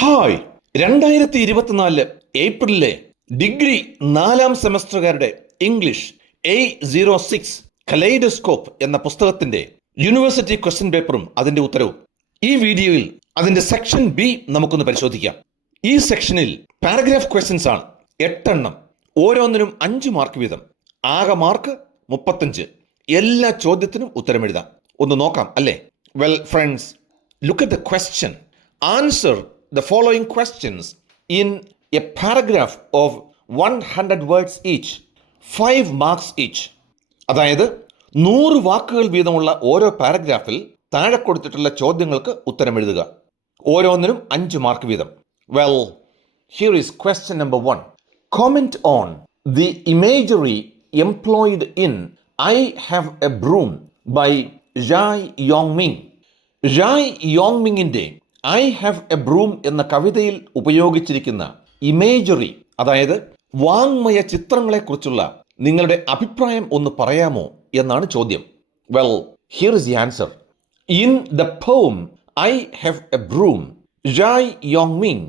Hi, 2024 ഏപ്രിലിലെ degree 4ാം സെമസ്റ്ററുകാരുടെ ഇംഗ്ലീഷ് A06 കലൈഡോസ്കോപ്പ് എന്ന പുസ്തകത്തിന്റെ യൂണിവേഴ്സിറ്റി ക്വസ്റ്റ്യൻ പേപ്പറും അതിന്റെ ഉത്തരവും ഈ വീഡിയോയിൽ അതിന്റെ സെക്ഷൻ ബി നമുക്കൊന്ന് പരിശോധിക്കാം. ഈ സെക്ഷനിൽ പാരഗ്രാഫ് ക്വസ്റ്റ്യൻസ് ആണ് 8 എണ്ണം, ഓരോന്നിനും 5 മാർക്ക് വീതം. ആകെ മാർക്ക് 35. എല്ലാ ചോദ്യത്തിനും ഉത്തരം എഴുതാം. ഒന്ന് നോക്കാം അല്ലേ? Well friends, look at the question. Answer the following questions in a paragraph of 100 words each, 5 marks each. അതായത് 100 വാക്കുകൾ വീതമുള്ള ഓരോ പാരഗ്രാഫിൽ താഴെ കൊടുത്തിട്ടുള്ള ചോദ്യങ്ങൾക്ക് ഉത്തരം എഴുതുക. ഓരോന്നിനും 5 മാർക്ക് വീതം. Well, here is question number 1. Comment on the imagery employed in I Have a Broom by Zhai Yongming. Zhai Yongmingന്റെ ഐ ഹാവ് എ ബ്രൂം എന്ന കവിതയിൽ ഉപയോഗിച്ചിരിക്കുന്ന ഇമേജറി, അതായത് വാങ്മയ ചിത്രങ്ങളെക്കുറിച്ചുള്ള നിങ്ങളുടെ അഭിപ്രായം ഒന്ന് പറയാമോ എന്നാണ് ചോദ്യം. Well, here is the answer. In the poem I have a broom, Zhai Yongming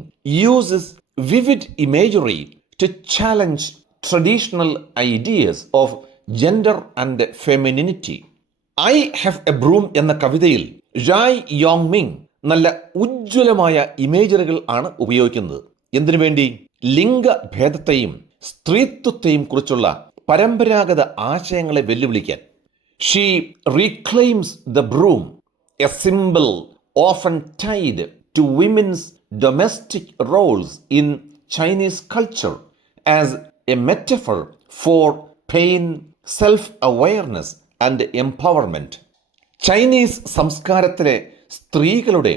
uses vivid imagery to challenge traditional ideas of gender and femininity. I have a broom എന്ന കവിതയിൽ Zhai Yongming നല്ല ഉജ്ജ്വലമായ ഇമേജറികൾ ആണ് ഉപയോഗിക്കുന്നത്. എന്തിനു വേണ്ടി? ലിംഗഭേദത്തെയും സ്ത്രീത്വത്തെയും കുറിച്ചുള്ള പരമ്പരാഗത ആശയങ്ങളെ വെല്ലുവിളിക്കാൻ. She reclaims the broom, a symbol often tied to women's domestic roles in Chinese culture, as a metaphor for pain, self awareness and empowerment. Chinese സംസ്കാരത്തിലെ സ്ത്രീകളുടെ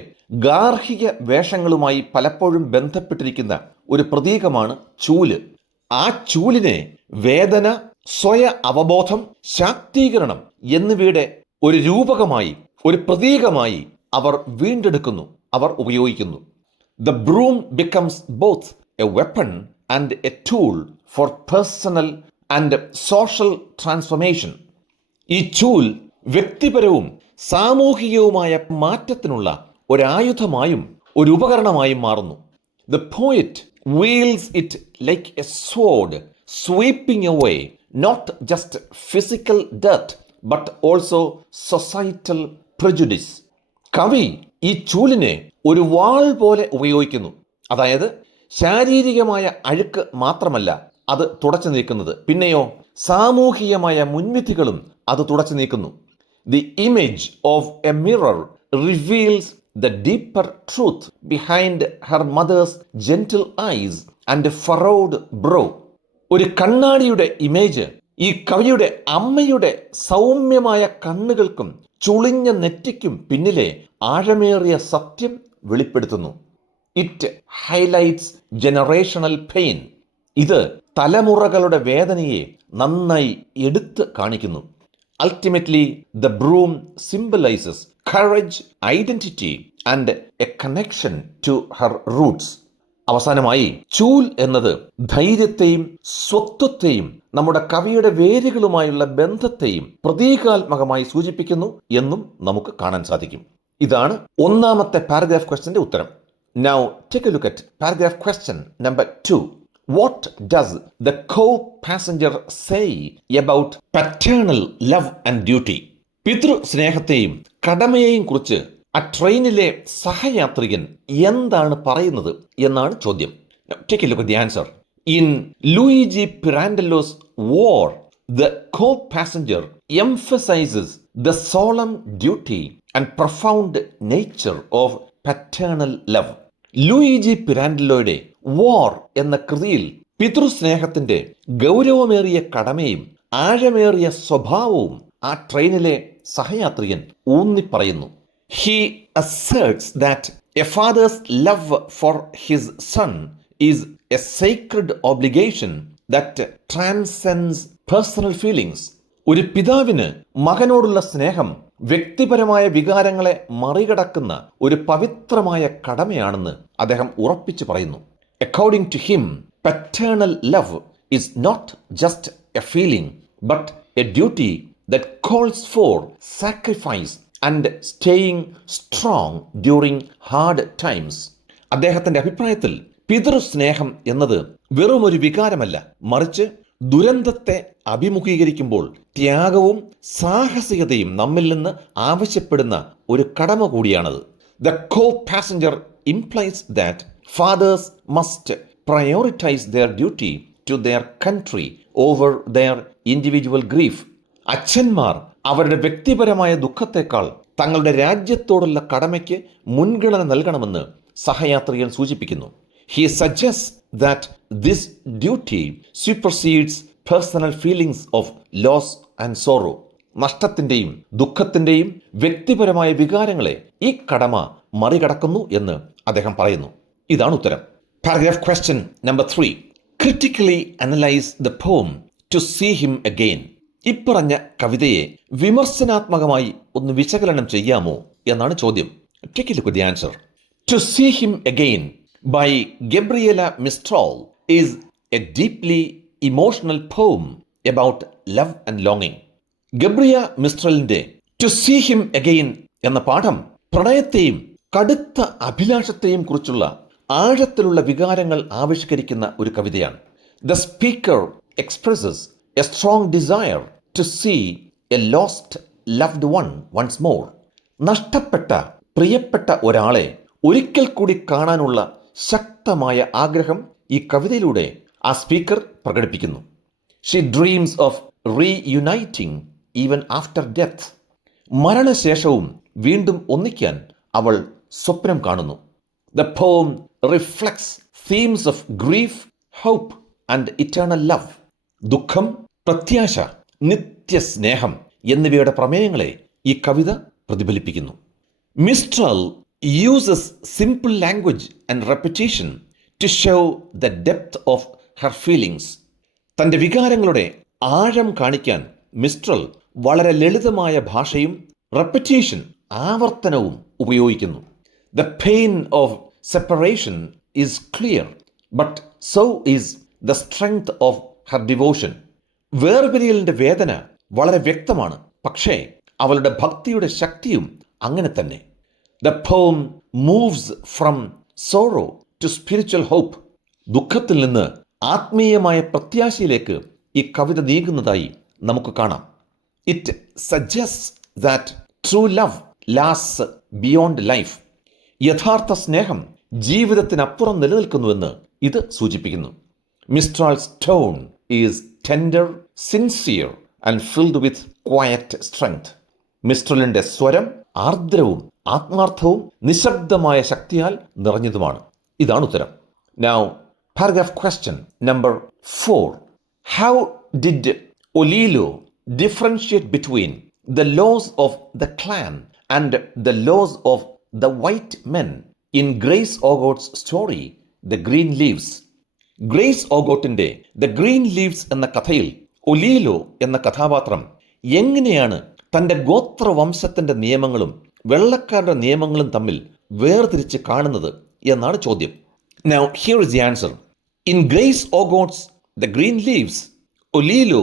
ഗാർഹിക വേഷങ്ങളുമായി പലപ്പോഴും ബന്ധപ്പെട്ടിരിക്കുന്ന ഒരു പ്രതീകമാണ് ചൂല്. ആ ചൂലിനെ വേദന, സ്വയ അവബോധം, ശാക്തീകരണം എന്നിവയുടെ ഒരു രൂപകമായി, ഒരു പ്രതീകമായി അവർ വീണ്ടെടുക്കുന്നു, അവർ ഉപയോഗിക്കുന്നു. The broom becomes both A weapon and A tool for personal and social transformation. ഈ ചൂൽ വ്യക്തിപരവും സാമൂഹികവുമായ മാറ്റത്തിനുള്ള ഒരായുധമായും ഒരു ഉപകരണമായും മാറുന്നു. The poet wields it like a sword, sweeping away not just physical dirt but also societal prejudice. കവി ഈ ചൂലിനെ ഒരു വാൾ പോലെ ഉപയോഗിക്കുന്നു. അതായത് ശാരീരികമായ അഴുക്ക് മാത്രമല്ല അത് തുടച്ചു നീക്കുന്നത്, പിന്നെയോ സാമൂഹികമായ മുൻവിധികളും അത് തുടച്ചു നീക്കുന്നു. The image of a mirror reveals the deeper truth behind her mother's gentle eyes and furrowed brow. ഒരു കണ്ണാടിയുടെ ഇമേജ് ഈ കവിയുടെ അമ്മയുടെ സൗമ്യമായ കണ്ണുകൾക്കും ചുളിഞ്ഞ നെറ്റിക്കും പിന്നിലെ ആഴമേറിയ സത്യം വെളിപ്പെടുത്തുന്നു. It highlights generational pain. ഇത് തലമുറകളുടെ വേദനയെ നന്നായി എടുത്ത് കാണിക്കുന്നു. Ultimately, the broom symbolizes courage, identity, and a connection to her roots. അവസാനമായി, ചൂൽ എന്നത് ധൈര്യത്തെയും സ്വത്വത്തെയും നമ്മുടെ കവിയുടെ വേരുകളുമായുള്ള ബന്ധത്തെയും പ്രതീകാത്മകമായി സൂചിപ്പിക്കുന്നു എന്നും നമുക്ക് കാണാൻ സാധിക്കും. ഇതാണ് ഒന്നാമത്തെ പാരഗ്രാഫ് ക്വസ്റ്റ്യന്റെ ഉത്തരം. Now take a look at paragraph question number 2. What does the co-passenger say about paternal love and duty? പിതൃ സ്നേഹത്തെയും കടമയെയും കുറിച്ച് ആ ട്രെയിനിലെ സഹയാത്രികൻ എന്താണ് പറയുന്നത് എന്നാണ് ചോദ്യം. Take a look at the answer. In Luigi Pirandello's War, the co-passenger emphasizes the solemn duty and profound nature of paternal love. Luigi പിരാൻഡലോയുടെ war എന്ന കൃതിയിൽ പിതൃസ്നേഹത്തിന്റെ ഗൗരവമേറിയ കടമയും ആഴമേറിയ സ്വഭാവവും ആ ട്രെയിനിലെ സഹയാത്രികൻ ഊന്നിപ്പറയുന്നു. He asserts that a father's love for his son is a sacred obligation that transcends personal feelings. ഒരു പിതാവിന് മകനോടുള്ള സ്നേഹം വ്യക്തിപരമായ വികാരങ്ങളെ മറികടക്കുന്ന ഒരു പവിത്രമായ കടമയാണെന്ന് അദ്ദേഹം ഉറപ്പിച്ചു പറയുന്നു. According to him, paternal love is not just a feeling, but a duty that calls for sacrifice and staying strong during hard times. അദ്ദേഹത്തിന്റെ അഭിപ്രായത്തിൽ പിതൃസ്നേഹം എന്നത് വെറും ഒരു വികാരമല്ല, മറിച്ച് ദുരന്തത്തെ അഭിമുഖീകരിക്കുമ്പോൾ ത്യാഗവും സാഹസികതയും നമ്മിൽ നിന്ന് ആവശ്യപ്പെടുന്ന ഒരു കടമ കൂടിയാണത്. The co passenger implies that fathers must prioritize their duty to their country over their individual grief. അച്ഛന്മാർ അവരുടെ വ്യക്തിപരമായ ദുഃഖത്തേക്കാൾ തങ്ങളുടെ രാജ്യത്തോടുള്ള കടമയ്ക്ക് മുൻഗണന നൽകണമെന്ന് സഹയാത്രികൻ സൂചിപ്പിക്കുന്നു. He suggests that this duty supersedes personal feelings of loss and sorrow. നഷ്ടത്തിന്റെയും ദുഃഖത്തിന്റെയും വ്യക്തിപരമായ വികാരങ്ങളെ ഈ കടമ മറികടക്കുന്നു എന്ന് അദ്ദേഹം പറയുന്നു. ഇതാണ് ഉത്തരം. Paragraph question number 3. Critically analyse the poem to see him again. ഇപ്പറഞ്ഞ കവിതയെ വിമർശനാത്മകമായി ഒന്ന് വിശകലനം ചെയ്യാമോ എന്നാണ് ചോദ്യം. Take a look at the answer. To see him again by Gabriela Mistral is a deeply emotional poem about love and longing. Gabriela മിസ്ട്രലിന്റെ to see him again എന്ന പാഠം പ്രണയത്തെയും കടുത്ത അഭിലാഷത്തെയും കുറിച്ചുള്ള ആഴത്തിലുള്ള വികാരങ്ങൾ ആവിഷ്കരിക്കുന്ന ഒരു കവിതയാണ്. The speaker expresses a strong desire to see a lost loved one once more. നഷ്ടപ്പെട്ട പ്രിയപ്പെട്ട ഒരാളെ ഒരിക്കൽ കൂടി കാണാനുള്ള ശക്തമായ ആഗ്രഹം ഈ കവിതയിലൂടെ ആ സ്പീക്കർ പ്രകടിപ്പിക്കുന്നു. She dreams of reuniting even after death. മരണശേഷവും വീണ്ടും ഒന്നിക്കാൻ അവൾ സ്വപ്നം കാണുന്നു. The poem reflects themes of grief, hope and eternal love. ദുഃഖം, പ്രത്യാശ, നിത്യസ്നേഹം എന്നിവയുടെ പ്രമേയങ്ങളെ ഈ കവിത പ്രതിഫലിപ്പിക്കുന്നു. Mistral uses simple language and repetition to show the depth of her feelings. തൻ്റെ വികാരങ്ങളുടെ ആഴം കാണിക്കാൻ മിസ്ട്രൽ വളരെ ലളിതമായ ഭാഷയും റെപ്പറ്റീഷൻ ആവർത്തനവും ഉപയോഗിക്കുന്നു. The pain of separation is clear, but so is the strength of her devotion. വേർപിരിയലിന്റെ വേദന വളരെ വ്യക്തമാണ്, പക്ഷേ അവളുടെ ഭക്തിയുടെ ശക്തിയും അങ്ങനെ തന്നെ. The poem moves from sorrow to spiritual hope. ദുഃഖത്തിൽ നിന്ന് ആത്മീയമായ പ്രത്യാശയിലേക്ക് ഈ കവിത നീങ്ങുന്നതായി നമുക്ക് കാണാം. It suggests that true love lasts beyond life. യഥാർത്ഥ സ്നേഹം ജീവിതത്തിനപ്പുറം നിലനിൽക്കുന്നുവെന്ന് ഇത് സൂചിപ്പിക്കുന്നു. Mistral's tone is tender, sincere and filled with quiet strength. മിസ്ട്രലിന്റെ സ്വരം ആർദ്രവും ആത്മാർത്ഥവും നിശബ്ദമായ ശക്തിയാൽ നിറഞ്ഞതുമാണ്. ഇതാണ് ഉത്തരം. Now, paragraph question number 4. How did Olilo differentiate between the laws of the clan and the laws of the white men in Grace Ogot's story, The Green Leaves? Grace ഓഗോട്ടിന്റെ the green leaves എന്ന കഥയിൽ ഒലീലോ എന്ന കഥാപാത്രം എങ്ങനെയാണ് തൻ്റെ ഗോത്രവംശത്തിന്റെ നിയമങ്ങളും വെള്ളക്കാരുടെ നിയമങ്ങളും തമ്മിൽ വേർതിരിച്ച് കാണുന്നത് എന്നാണ് ചോദ്യം. Now, here is the answer. In Grace Ogot's The Green Leaves, Olilo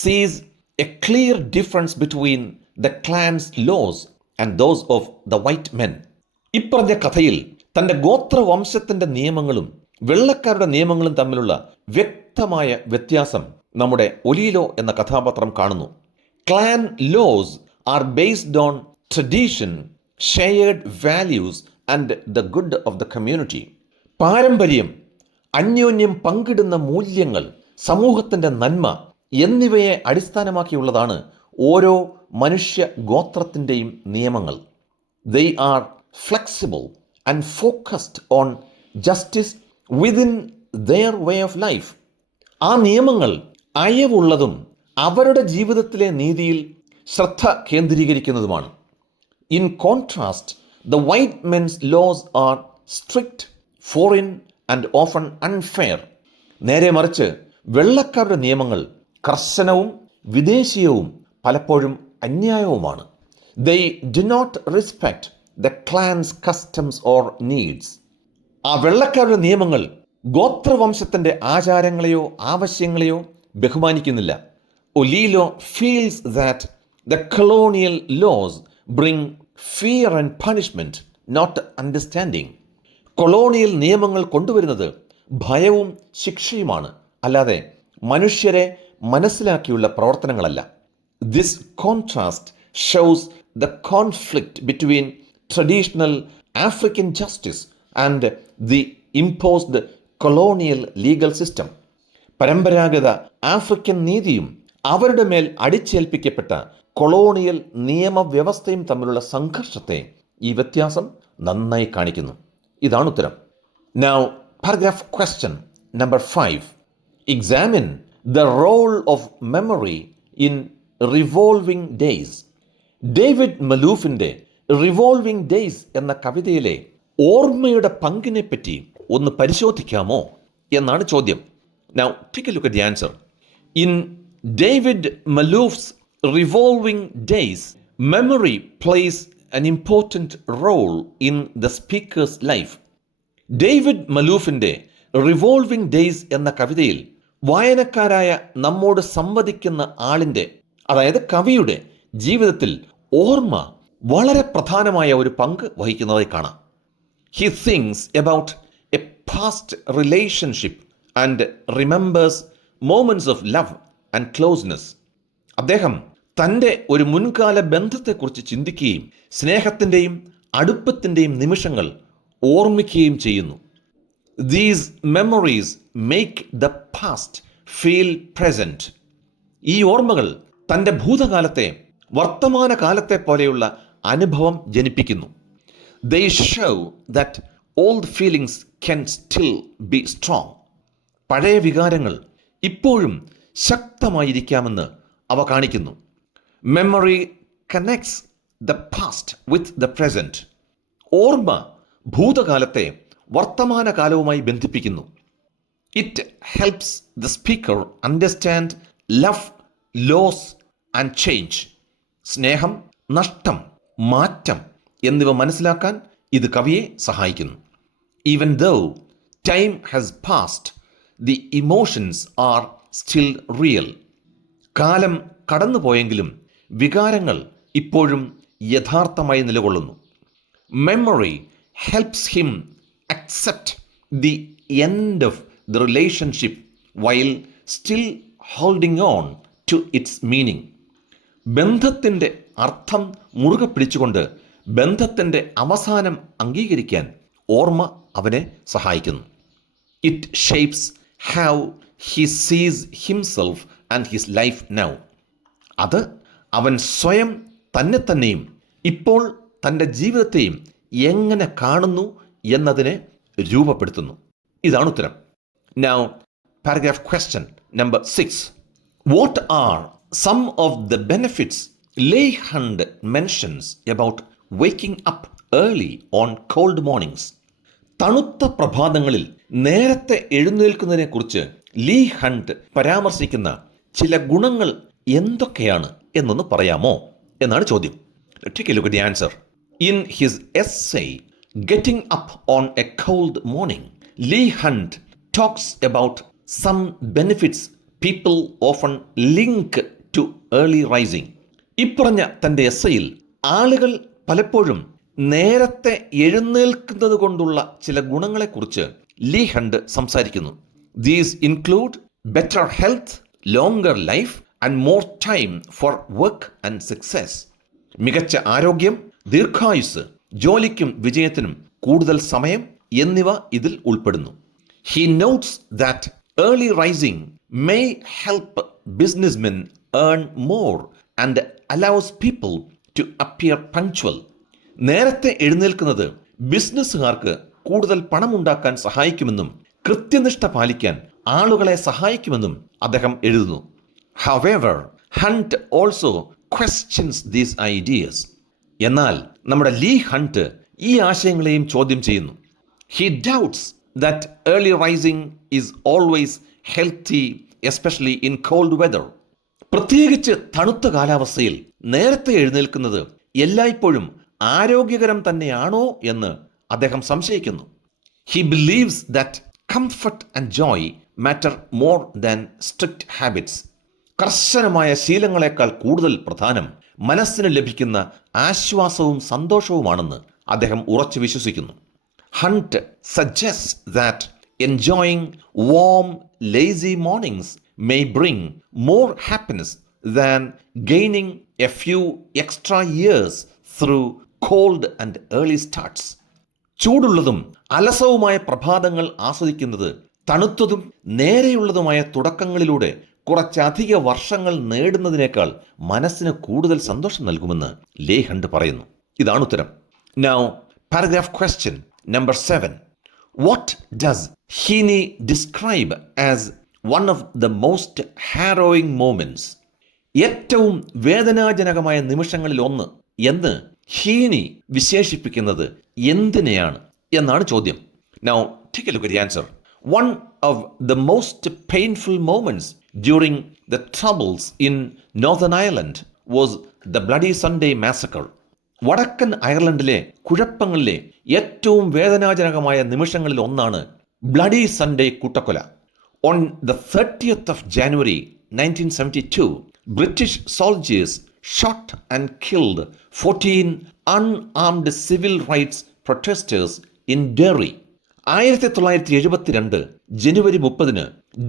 sees a clear difference between the clan's laws and those of the white men. ഇപ്പറഞ്ഞ കഥയിൽ തൻ്റെ ഗോത്രവംശത്തിന്റെ നിയമങ്ങളും വെള്ളക്കാരുടെ നിയമങ്ങളും തമ്മിലുള്ള വ്യക്തമായ വ്യത്യാസം നമ്മുടെ ഒലീലോ എന്ന കഥാപാത്രം കാണുന്നു. Clan laws are based on tradition, shared values and the good of the community. പാരമ്പര്യം, അന്യോന്യം പങ്കിടുന്ന മൂല്യങ്ങൾ, സമൂഹത്തിൻ്റെ നന്മ എന്നിവയെ അടിസ്ഥാനമാക്കിയുള്ളതാണ് ഓരോ മനുഷ്യ ഗോത്രത്തിൻ്റെയും നിയമങ്ങൾ. They are flexible and focused on justice within their way of life. ആ നിയമങ്ങൾ അയവുള്ളതും അവരുടെ ജീവിതത്തിലെ നീതിയിൽ ശ്രദ്ധ കേന്ദ്രീകരിക്കുന്നതുമാണ്. In contrast, the white men's laws are strict, foreign and often unfair. നേരെ മറിച്ച് വെള്ളക്കാരുടെ നിയമങ്ങൾ കർശനവും വിദേശീയവും പലപ്പോഴും അന്യായവുമാണ്. They do not respect the clan's customs or needs. ആ വെള്ളക്കാരുടെ നിയമങ്ങൾ ഗോത്രവംശത്തിന്റെ ആചാരങ്ങളെയോ ആവശ്യങ്ങളെയോ ബഹുമാനിക്കുന്നില്ല. Olilo feels that the colonial laws bring fear and punishment, not understanding. Colonial നിയമങ്ങൾ കൊണ്ടുവരുന്നത് ഭയവും ശിക്ഷയുമാണ്, അല്ലാതെ മനുഷ്യരെ മനസ്സിലാക്കിയുള്ള പ്രവർത്തനങ്ങളല്ല. This contrast shows the conflict between traditional African justice and the imposed colonial legal system. പരമ്പരാഗത ആഫ്രിക്കൻ നീതിയും അവരുടെ മേൽ അടിച്ചേൽപ്പിക്കപ്പെട്ട കൊളോണിയൽ നിയമവ്യവസ്ഥയും തമ്മിലുള്ള സംഘർഷത്തെ ഈ വ്യത്യാസം നന്നായി കാണിക്കുന്നു. ഇതാണ് ഉത്തരം. Now, paragraph question number 5. Examine the role of memory in revolving days. David മലൂഫിൻ്റെ റിവോൾവിംഗ് ഡേയ്സ് എന്ന കവിതയിലെ ഓർമ്മയുടെ പങ്കിനെ പറ്റി ഒന്ന് പരിശോധിക്കാമോ എന്നാണ് ചോദ്യം. Now, take a look at the answer. In David Malouf's revolving days, memory plays an important role in the speaker's life. David മലൂഫിൻ്റെ റിവോൾവിംഗ് ഡേയ്സ് എന്ന കവിതയിൽ വായനക്കാരായ നമ്മോട് സംവദിക്കുന്ന ആളിൻ്റെ, അതായത് കവിയുടെ ജീവിതത്തിൽ ഓർമ്മ വളരെ പ്രധാനമായ ഒരു പങ്ക് വഹിക്കുന്നതായി കാണാം. He things about A past relationship and remembers moments of love and closeness. അദ്ദേഹം തൻ്റെ ഒരു മുൻകാല ബന്ധത്തെക്കുറിച്ച് ചിന്തിക്കുകയും സ്നേഹത്തിൻ്റെയും അടുപ്പത്തിൻ്റെയും നിമിഷങ്ങൾ ഓർമ്മിക്കുകയും ചെയ്യുന്നു. These memories make the past feel present. ഈ ഓർമ്മകൾ തൻ്റെ ഭൂതകാലത്തെ വർത്തമാനകാലത്തെ പോലെയുള്ള അനുഭവം ജനിപ്പിക്കുന്നു. They show that old feelings can still be strong. പഴയ വികാരങ്ങൾ ഇപ്പോഴും ശക്തമായിരിക്കാമെന്ന് അവ കാണിക്കുന്നു. Memory connects the past with the present. ഓർമ്മ ഭൂതകാലത്തെ വർത്തമാനകാലവുമായി ബന്ധിപ്പിക്കുന്നു. It helps the speaker understand love, loss and change. സ്നേഹം, നഷ്ടം, മാറ്റം എന്നിവ മനസ്സിലാക്കാൻ ഇത് കവിയെ സഹായിക്കുന്നു. Even though time has passed, the emotions are still real. കാലം കടന്നുപോയെങ്കിലും വികാരങ്ങൾ ഇപ്പോഴും യഥാർത്ഥമായി നിലകൊള്ളുന്നു. Memory helps him accept the end of the relationship while still holding on to its meaning. ബന്ധത്തിൻ്റെ അർത്ഥം മുറുകെ പിടിച്ചുകൊണ്ട് ബന്ധത്തിൻ്റെ അവസാനം അംഗീകരിക്കാൻ ഓർമ്മ അവനെ സഹായിക്കുന്നു. ഇറ്റ് ഷേപ്സ് ഹൗ ഹി സീസ് himself and his life now. അത് അവൻ സ്വയം തന്നെയും ഇപ്പോൾ തൻ്റെ ജീവിതത്തെയും എങ്ങനെ കാണുന്നു എന്നതിനെ രൂപപ്പെടുത്തുന്നു. ഇതാണ് ഉത്തരം. Now, paragraph question number 6. What are some of the benefits Leigh Hunt mentions about waking up early on cold mornings? തണുത്ത പ്രഭാതങ്ങളിൽ നേരത്തെ എഴുന്നേൽക്കുന്നതിനെക്കുറിച്ച് ലീ ഹണ്ട് പരാമർശിക്കുന്ന ചില ഗുണങ്ങൾ എന്തൊക്കെയാണ് എന്നൊന്ന് പറയാമോ എന്നാണ് ചോദ്യം. Take a look at the answer. In his essay, Getting Up on a Cold Morning, Leigh Hunt talks about some benefits people often link to early rising. ഇപ്പറഞ്ഞ തൻ്റെ എസ്സയിൽ ആളുകൾ പലപ്പോഴും നേരത്തെ എഴുന്നേൽക്കുന്നത് കൊണ്ടുള്ള ചില ഗുണങ്ങളെക്കുറിച്ച് ലീ ഹണ്ട് സംസാരിക്കുന്നു. These include better health, longer life and more time for work and success. മികച്ച ആരോഗ്യം, ദീർഘായുസ്, ജോലിക്കും വിജയത്തിനും കൂടുതൽ സമയം എന്നിവ ഇതിൽ ഉൾപ്പെടുന്നു. He notes that early rising may help businessmen earn more and allows people to appear punctual. നേരത്തെ എഴുന്നേൽക്കുന്നത് ബിസിനസ്സുകാർക്ക് കൂടുതൽ പണമുണ്ടാക്കാൻ സഹായിക്കുമെന്നും കൃത്യനിഷ്ഠ പാലിക്കാൻ ആളുകളെ സഹായിക്കുമെന്നും അദ്ദേഹം എഴുതുന്നു. However, Hunt also questions these ideas. എന്നാൽ നമ്മുടെ ലീ ഹണ്ട് ഈ ആശയങ്ങളെയും ചോദ്യം ചെയ്യുന്നു. He doubts that early rising is always healthy, especially in cold weather. പ്രത്യേകിച്ച് തണുത്ത കാലാവസ്ഥയിൽ നേരത്തെ എഴുന്നേൽക്കുന്നത് എല്ലായ്പ്പോഴും ആരോഗ്യകരം തന്നെയാണോ എന്ന് അദ്ദേഹം സംശയിക്കുന്നു. He believes that comfort and joy matter more than strict habits. കർശനമായ ശീലങ്ങളെക്കാൾ കൂടുതൽ പ്രധാനം മനസ്സിന് ലഭിക്കുന്ന ആശ്വാസവും സന്തോഷവുമാണെന്ന് അദ്ദേഹം ഉറച്ചു വിശ്വസിക്കുന്നു. Hunt suggests that enjoying warm, lazy mornings may bring more happiness than gaining a few extra years through cold and early starts. ചൂടുള്ളതും അലസവുമായ പ്രഭാതങ്ങൾ ആസ്വദിക്കുന്നത് തണുത്തതും നേരെയുള്ളതുമായ തുടക്കങ്ങളിലൂടെ കുറച്ചധിക വർഷങ്ങൾ നേടുന്നതിനേക്കാൾ മനസ്സിന് കൂടുതൽ സന്തോഷം നൽകുമെന്ന് ലേ ഹണ്ട് പറയുന്നു. ഇതാണ് ഉത്തരം. Now, paragraph question number 7. What does Heaney describe as one of the most harrowing moments? ഏറ്റവും വേദനാജനകമായ നിമിഷങ്ങളിൽ ഒന്ന് എന്ന് ഹീനി വിശേഷിപ്പിക്കുന്നത് എന്തിനെയാണ് എന്നാണ് ചോദ്യം. Now, take a look at the answer. One of the most painful moments during the troubles in Northern Ireland was the Bloody Sunday massacre. വടക്കൻ അയർലൻഡിലെ കുഴപ്പങ്ങളിലെ ഏറ്റവും വേദനാജനകമായ നിമിഷങ്ങളിൽ ഒന്നാണ് ബ്ലഡി സൺഡേ കൂട്ടക്കൊല. On the 30th of January 1972, British soldiers shot and killed 14 unarmed civil rights protesters in Derry. 1972 ജനുവരി 30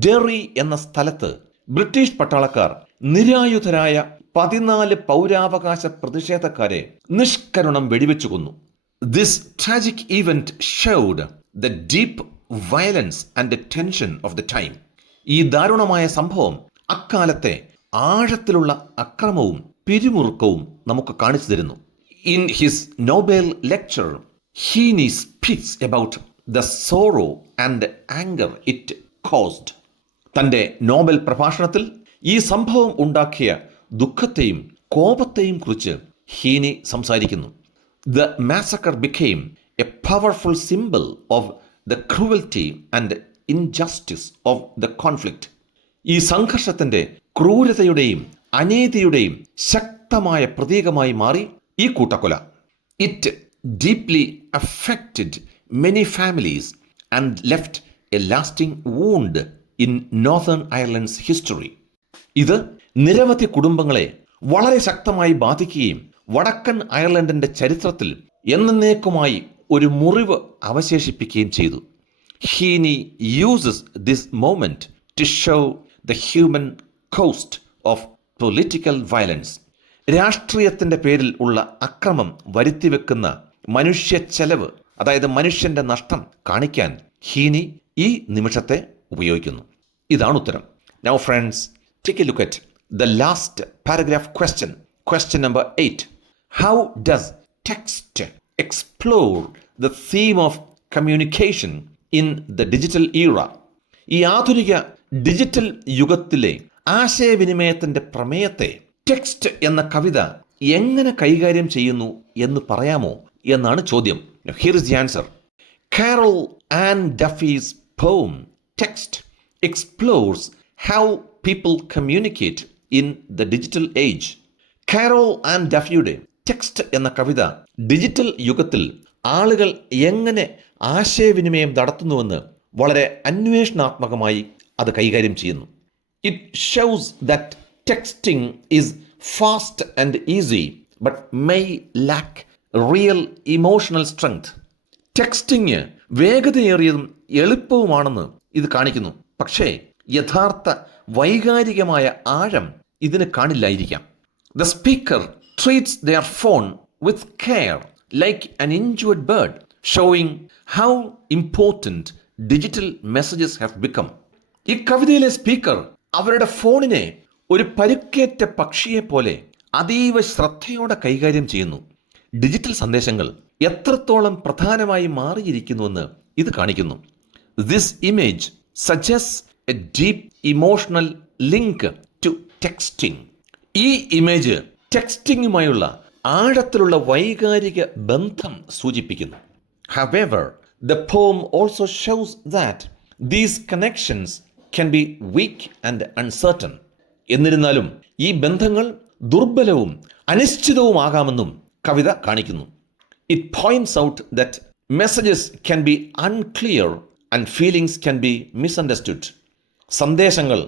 ഡെറി എന്ന സ്ഥലത്ത് British പട്ടാളക്കാർ നിരായുധരായ 14 പൗരാവകാശ പ്രതിഷേധക്കാരെ നിഷ്കരുണം വെടിവെച്ചു കൊന്നു. This tragic event showed the deep violence and the tension of the time. ഈ ദാരുണമായ സംഭവം അക്കാലത്തെ ആഴത്തിലുള്ള അക്രമവും പിരിമുറുക്കവും നമുക്ക് കാണിച്ചു തരുന്നു. In his Nobel lecture, Heaney speaks about the sorrow and anger it caused. തൻ്റെ നോബൽ പ്രഭാഷണത്തിൽ ഈ സംഭവം ഉണ്ടാക്കിയ ദുഃഖത്തെയും കോപത്തെയും കുറിച്ച് ഹീനി സംസാരിക്കുന്നു. The massacre became a powerful symbol of the cruelty and injustice of the conflict. ഈ സംഘർഷത്തിന്റെ ക്രൂരതയുടെയും അനീതിയുടെയും ശക്തമായ പ്രതീകമായി മാറി ഈ കൂട്ടക്കൊല. It deeply affected many families and left a lasting wound in Northern Ireland's history. ഇത് നിരവധി കുടുംബങ്ങളെ വളരെ ശക്തമായി ബാധിക്കുകയും വടക്കൻ അയർലൻഡിന്റെ ചരിത്രത്തിൽ എന്നേക്കുമായി ഒരു മുറിവ് അവശേഷിപ്പിക്കുകയും ചെയ്തു. Heaney uses this moment to show the human cost of political violence. രാഷ്ട്രീയത്തിന്റെ പേരിൽ ഉള്ള അക്രമം വരുത്തിവെക്കുന്ന മനുഷ്യ ചെലവ്, അതായത് മനുഷ്യന്റെ നഷ്ടം കാണിക്കാൻ ഹീനി ഈ നിമിഷത്തെ ഉപയോഗിക്കുന്നു. ഇതാണ് ഉത്തരം. Now friends, take a look at the last paragraph question. Question number 8. How does text explore the theme of communication in the digital era? ഈ ആധുനിക ഡിജിറ്റൽ യുഗത്തിലെ ആശയവിനിമയത്തിന്റെ പ്രമേയത്തെ ടെക്സ്റ്റ് എന്ന കവിത എങ്ങനെ കൈകാര്യം ചെയ്യുന്നു എന്ന് പറയാമോ എന്നാണ് ചോദ്യം. Here is the answer. Carol Ann Duffy's poem Text explores how people communicate in the digital age. Carol Ann ഡഫിയുടെ ടെക്സ്റ്റ് എന്ന കവിത ഡിജിറ്റൽ യുഗത്തിൽ ആളുകൾ എങ്ങനെ ആശയവിനിമയം നടത്തുന്നുവെന്ന് വളരെ അന്വേഷണാത്മകമായി അത് കൈകാര്യം ചെയ്യുന്നു. It shows that texting is fast and easy but may lack real emotional strength. Texting വേഗതയേറിയതും എളുപ്പവുമാണെന്ന് ഇത് കാണിക്കുന്നു, പക്ഷേ യഥാർത്ഥ വൈകാരികമായ ആഴം ഇതിന് കാണില്ലായിരിക്കാം. The speaker treats their phone with care like an injured bird, showing how important digital messages have become. ഈ കവിതയിലെ സ്പീക്കർ അവരുടെ ഫോണിനെ ഒരു പരുക്കേറ്റ പക്ഷിയെ പോലെ അതീവ ശ്രദ്ധയോടെ കൈകാര്യം ചെയ്യുന്നു. ഡിജിറ്റൽ സന്ദേശങ്ങൾ എത്രത്തോളം പ്രധാനമായി മാറിയിരിക്കുന്നുവെന്ന് ഇത് കാണിക്കുന്നു. This image suggests a deep emotional link to texting. ഈ ഇമേജ് ടെക്സ്റ്റിംഗുമായുള്ള ആഴത്തിലുള്ള വൈകാരിക ബന്ധം സൂചിപ്പിക്കുന്നു. However, the poem also shows that these connections can be weak and uncertain. എന്നിരുന്നാലും ഈ ബന്ധങ്ങൾ ദുർബലവും അനിശ്ചിതവുമാകാമെന്നും കവിത കാണിക്കുന്നു. It points out that messages can be unclear and feelings can be misunderstood. സന്ദേശങ്ങൾ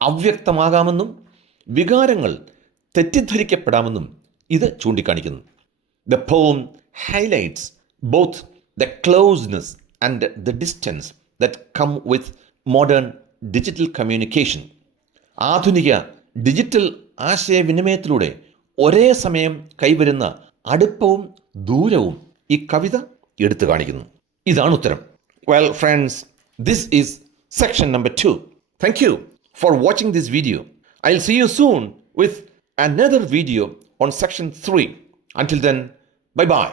അവ്യക്തമാകാമെന്നും വികാരങ്ങൾ തെറ്റിദ്ധരിക്കപ്പെടാമെന്നും ഇത് ചൂണ്ടിക്കാണിക്കുന്നു. The poem highlights both the closeness and the distance that come with modern digital communication. ആധുനിക digital ആശയവിനിമയത്തിലൂടെ ഒരേ സമയം കൈവരുന്ന അടുപ്പവും ദൂരവും ഈ കവിത എടുത്തു കാണിക്കുന്നു. ഇതാണ് ഉത്തരം. Well friends, this is section number 2. Thank you for watching this video. I will see you soon with another video on section 3. Until then, bye bye.